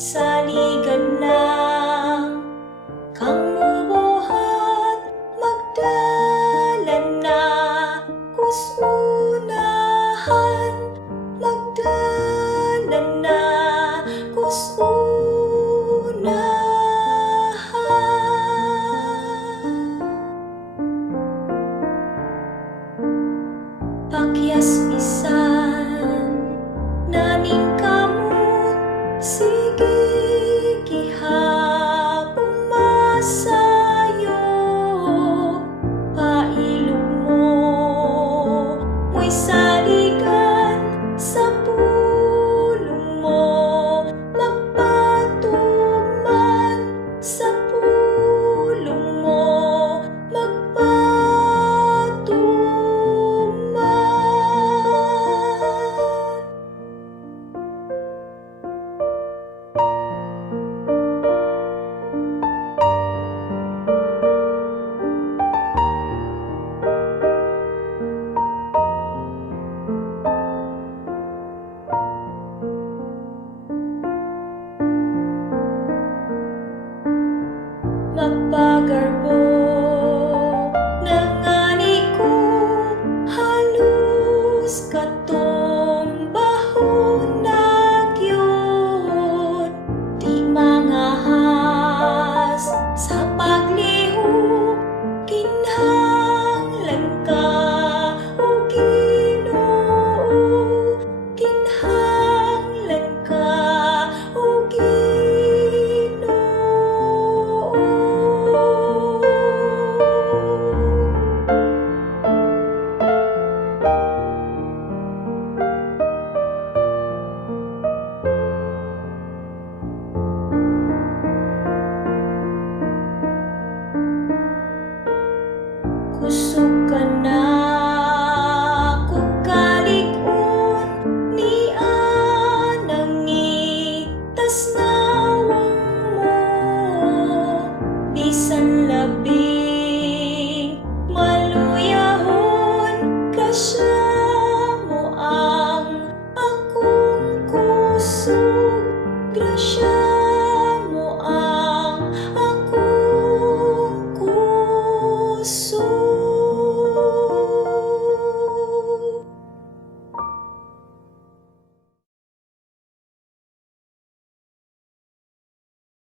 Saligan na. Kang mobuhat, Magdala na. Unahan, Magdala na. Unahan. Pakyas, Bisan, naningkamot. Sige, gihapong masayop. Pailub mo, mo'y Saligan sa pulong mo. Magpatuman sa pulong mo. Magpatuman. Magpagarbo ng ngani ko, halos katumbahon na gyud. Di mangahas sa paglihok, kinahanglan ka o Ginoo. Kinahanglan ka o Ginoo. Kusog ka na, nako'g kalig-on, niya nangitas nawong mo. Bisan labing maluyahon, grasya mo ang akong kusog. Grasya